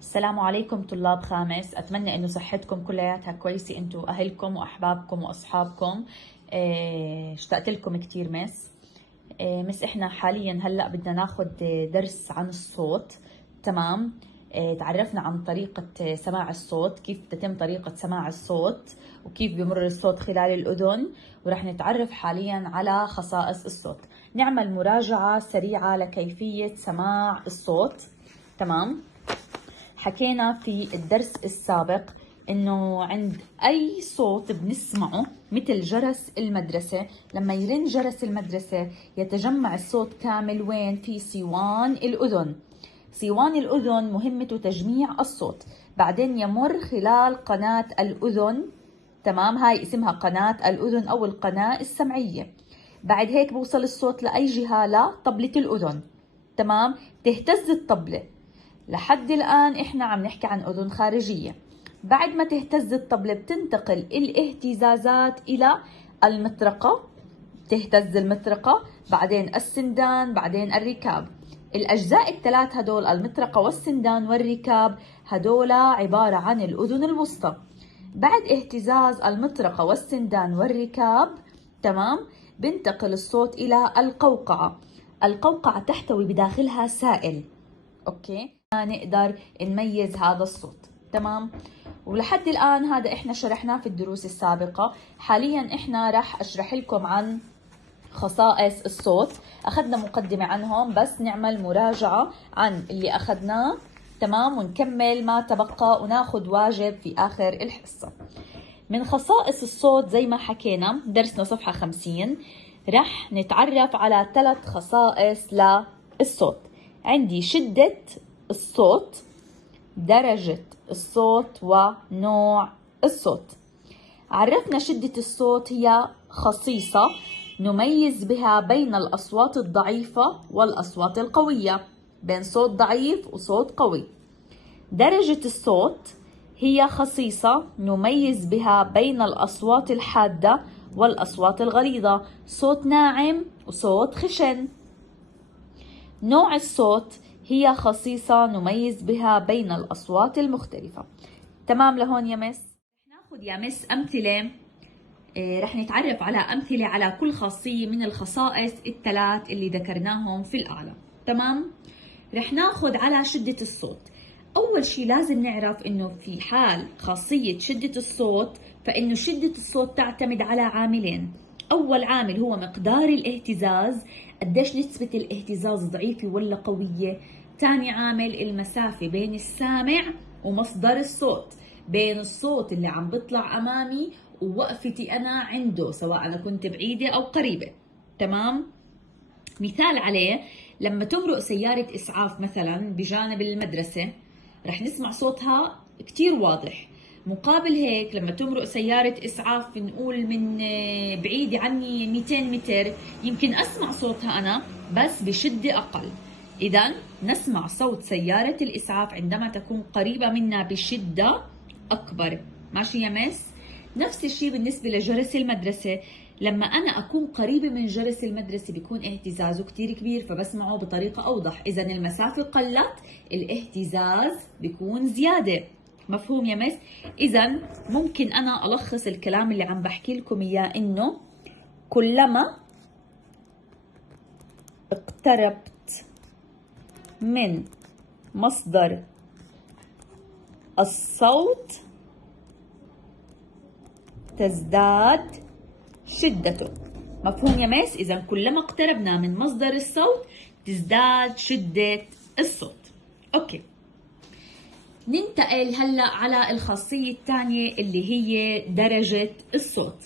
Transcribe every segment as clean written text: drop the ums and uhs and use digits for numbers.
السلام عليكم طلاب خامس، أتمنى إنه صحتكم كلياتها كويسة، أنتم أهلكم وأحبابكم وأصحابكم. اشتقت لكم كتير مس إحنا حاليا هلأ بدنا ناخد درس عن الصوت. تمام. تعرفنا عن طريقة سماع الصوت، كيف تتم طريقة سماع الصوت وكيف بمر الصوت خلال الأذن، ورح نتعرف حاليا على خصائص الصوت. نعمل مراجعة سريعة لكيفية سماع الصوت. تمام. حكينا في الدرس السابق انه عند اي صوت بنسمعه مثل جرس المدرسة، لما يرن جرس المدرسة يتجمع الصوت كامل وين؟ في صوان الأذن. صوان الأذن مهمته تجميع الصوت، بعدين يمر خلال قناة الأذن. تمام، هاي اسمها قناة الأذن أو القناة السمعية. بعد هيك بوصل الصوت لأي جهة؟ لطبلة الأذن. تمام، تهتز الطبلة. لحد الآن إحنا عم نحكي عن أذن خارجية. بعد ما تهتز الطبلة بتنتقل الاهتزازات إلى المطرقة، تهتز المطرقة، بعدين السندان، بعدين الركاب. الأجزاء الثلاث هدول، المطرقة والسندان والركاب، هدول عبارة عن الأذن الوسطى. بعد اهتزاز المطرقة والسندان والركاب، تمام، بنتقل الصوت إلى القوقعة. القوقعة تحتوي بداخلها سائل. أوكي، نقدر نميز هذا الصوت. تمام، ولحد الآن هذا إحنا شرحناه في الدروس السابقة. حاليا إحنا رح أشرح لكم عن خصائص الصوت. أخذنا مقدمة عنهم، بس نعمل مراجعة عن اللي أخذناه. تمام، ونكمل ما تبقى وناخذ واجب في آخر الحصة. من خصائص الصوت زي ما حكينا درسنا صفحة 50، رح نتعرف على 3 خصائص للصوت. عندي شدة الصوت، درجة الصوت، ونوع الصوت. عرفنا شدة الصوت هي خصيصة نميز بها بين الأصوات الضعيفة والأصوات القوية، بين صوت ضعيف وصوت قوي. درجة الصوت هي خصيصة نميز بها بين الأصوات الحادة والأصوات الغليظة، صوت ناعم وصوت خشن. نوع الصوت هي خصيصة نميز بها بين الأصوات المختلفة. تمام لهون يا مس؟ رح ناخد يا مس أمثلة. رح نتعرف على أمثلة على كل خاصية من الخصائص ال3 اللي ذكرناهم في الأعلى. تمام؟ رح ناخد على شدة الصوت. أول شيء لازم نعرف إنه في حال خاصية شدة الصوت، فإنه شدة الصوت تعتمد على عاملين. أول عامل هو مقدار الاهتزاز، قديش نسبة الاهتزاز ضعيفة ولا قوية. ثاني عامل المسافة بين السامع ومصدر الصوت، بين الصوت اللي عم بيطلع أمامي ووقفتي أنا عنده، سواء أنا كنت بعيدة أو قريبة. تمام؟ مثال عليه، لما تمرق سيارة إسعاف مثلا بجانب المدرسة رح نسمع صوتها كتير واضح. مقابل هيك لما تمرق سيارة إسعاف نقول من بعيدة عني 200 متر، يمكن أسمع صوتها أنا بس بشدة أقل. إذا نسمع صوت سيارة الإسعاف عندما تكون قريبة منا بشدة أكبر. ماشي يا مس؟ نفس الشيء بالنسبة لجرس المدرسة، لما أنا أكون قريبة من جرس المدرسة بيكون اهتزازه كتير كبير فبسمعه بطريقة أوضح. إذا المسافة قلت الاهتزاز بيكون زيادة. مفهوم يا مس؟ إذا ممكن أنا ألخص الكلام اللي عم بحكي لكم إياه إنه كلما اقتربت من مصدر الصوت تزداد شدته. مفهوم يا مس؟ إذا كلما اقتربنا من مصدر الصوت تزداد شدة الصوت. أوكي، ننتقل هلأ على الخاصية الثانية اللي هي درجة الصوت.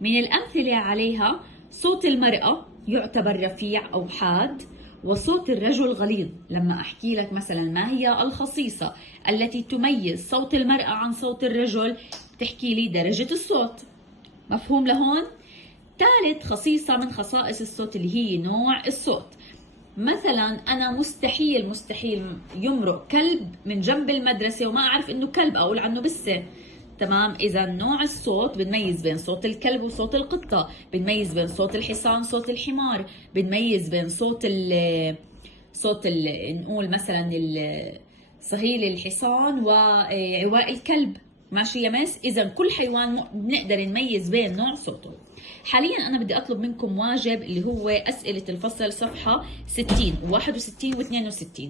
من الأمثلة عليها صوت المرأة يعتبر رفيع أو حاد، وصوت الرجل غليظ. لما أحكي لك مثلا ما هي الخصيصة التي تميز صوت المرأة عن صوت الرجل، تحكي لي درجة الصوت. مفهوم لهون؟ ثالث خصيصة من خصائص الصوت اللي هي نوع الصوت. مثلا أنا مستحيل يمرق كلب من جنب المدرسة وما أعرف إنه كلب، أقول عنه بسة. تمام، إذا نوع الصوت بنميز بين صوت الكلب وصوت القطة، بنميز بين صوت الحصان وصوت الحمار، بنميز بين نقول مثلا صهيل الحصان وعواء الكلب. ماشي يا مس؟ إذا كل حيوان بنقدر نميز بين نوع صوته. حاليا أنا بدي أطلب منكم واجب اللي هو أسئلة الفصل صفحة 60 و61 و62.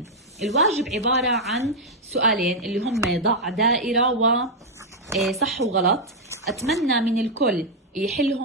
الواجب عبارة عن سؤالين اللي هم ضع دائرة وصح وغلط. أتمنى من الكل يحلهم